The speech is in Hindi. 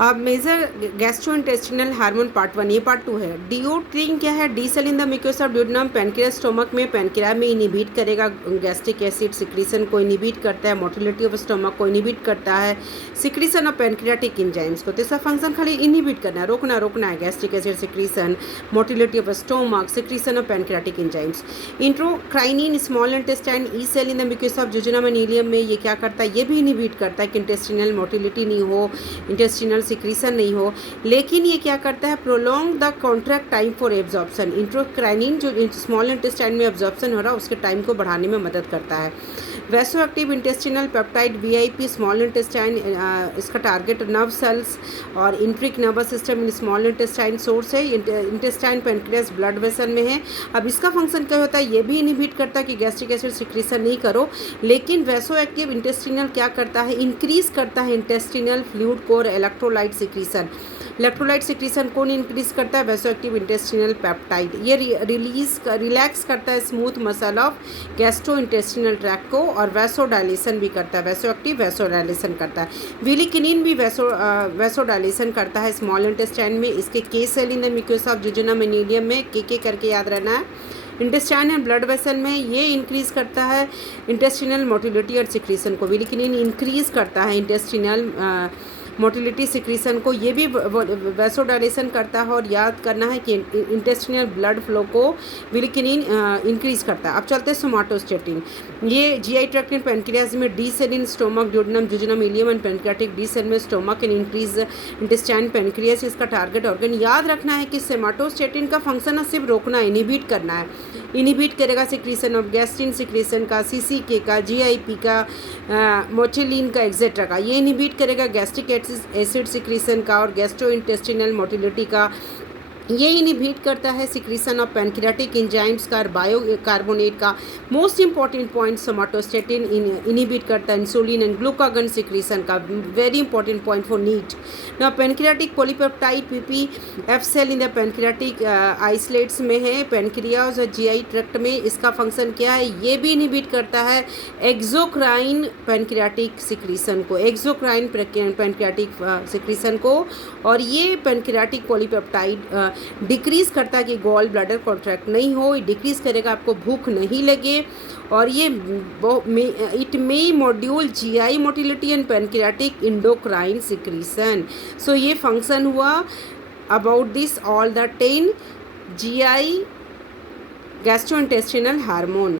अब मेजर गैस्ट्रोइंटेस्टिनल हार्मोन पार्ट 1, ये पार्ट 2 है। डिओट्रिन क्या है? D cell in the mucosa of duodenum, pancreas stomach में, पैनक्रिया में इनिबिट करेगा गैस्ट्रिक एसिड सिक्रीशन को, इनिबिट करता है मोटिलिटी ऑफ स्टोमक को, इनिबिट करता है सिक्रीशन ऑफ पैनक्रियाटिक एंजाइम्स को। तो इसका फंक्शन खाली इनिबिट करना है, रोकना है gastric acid secretion, motility of stomach, secretion of pancreatic enzymes. Enterocrinin small intestine E cell in the mucosa of jejunum and ileum में ये क्या करता है? ये भी इनिबिट करता है कि इंटेस्टिनल मोटिलिटी नहीं हो, इंटेस्टिनल सिक्रीशन नहीं हो। लेकिन ये क्या करता है? Prolong the contract time for absorption. Enterocrinin जो स्मॉल इंटेस्टाइन में एब्जॉर्प्शन हो रहा है उसके टाइम को बढ़ाने में मदद करता है। Vaso active intestinal peptide VIP small intestine, इसका टारगेट नर्व सेल्स और enteric nervous system in small intestine source है, इंटेस्टाइन पेनक्रियास ब्लड वेसल में है। अब इसका फंक्शन क्या होता है? ये भी इनहिबिट करता है कि गैस्ट्रिक एसिड सिक्रीशन नहीं करो। लेकिन वैसो एक्टिव इंटेस्टिनल क्या करता है? इंक्रीज करता है intestinal fluid core electrolyte secretion. Electrolyte secretion कौन इंक्रीज करता है? Vaso active intestinal peptide. ये रिलैक्स करता है smooth muscle of gastro intestinal tract को और वैसो डायलेशन भी करता है। वैसो एक्टिव वैसो डायलेशन करता है। विलिकिनिन भी वैसो डायलेशन करता है स्मॉल इंटेस्टाइन में। इसके K cell in the mucosa of jejunum and ileum में, के करके याद रहना है। इंटेस्टाइन एंड ब्लड वेसल में ये इंक्रीज करता है इंटेस्टिनल मोटिलिटी और सिक्रीशन को। विलिकिनिन इंक्रीज करता है इंटेस्टिनल मोटिलिटी सिक्रीशन को, ये भी वैसोडाइलेशन करता है। और याद करना है कि इंटेस्टिनल ब्लड फ्लो को विलिकिनिन इंक्रीज करता है। अब चलते हैं सोमाटोस्टेटिन। ये जीआई ट्रैक्ट इन पैनक्रियाज में, D cell in stomach duodenum jejunum ileum and pancreatic, D cell में stomach and increase intestine pancreas, इसका टारगेट ऑर्गन। याद रखना है कि सोमाटोस्टेटिन का फंक्शन है सिर्फ रोकना है, इनिबिट करना है। इनिबिट करेगा सिक्रीशन ऑफ गैस्ट्रिन सिक्रीशन का, सीसीके का, जीआईपी का, मोटिलिन का, एक्सेट्रा का। ये इनिबिट करेगा गैस्ट्रिक एसिड सिक्रीशन का और गैस्ट्रोइंटेस्टिनल मोटिलिटी का। ये इनिबिट करता है सिक्रीशन ऑफ पैनक्रियाटिक एंजाइम्स का और बायोकार्बोनेट का। Most important point, somatostatin inhibit करता है इंसुलिन एंड ग्लूकागन सिक्रीशन का। Very important point for NEET. ना pancreatic polypeptide PP F cell in the pancreatic islets में है, पैनक्रियाज और जीआई ट्रैक्ट में। इसका फंक्शन क्या है? ये भी इनिबिट करता है एक्सोक्राइन पैनक्रियाटिक सिक्रीशन को, एक्सोक्राइन पैनक्रियाटिक सिक्रीशन को। और ये पैनक्रियाटिक पॉलीपेप्टाइड डिक्रीज करता है कि गॉल ब्लैडर कॉन्ट्रैक्ट नहीं हो, डिक्रीज करेगा आपको भूख नहीं लगे। और ये it may module GI motility and pancreatic endocrine secretion. So ये फंक्शन हुआ about this all the 10 GI gastrointestinal hormone.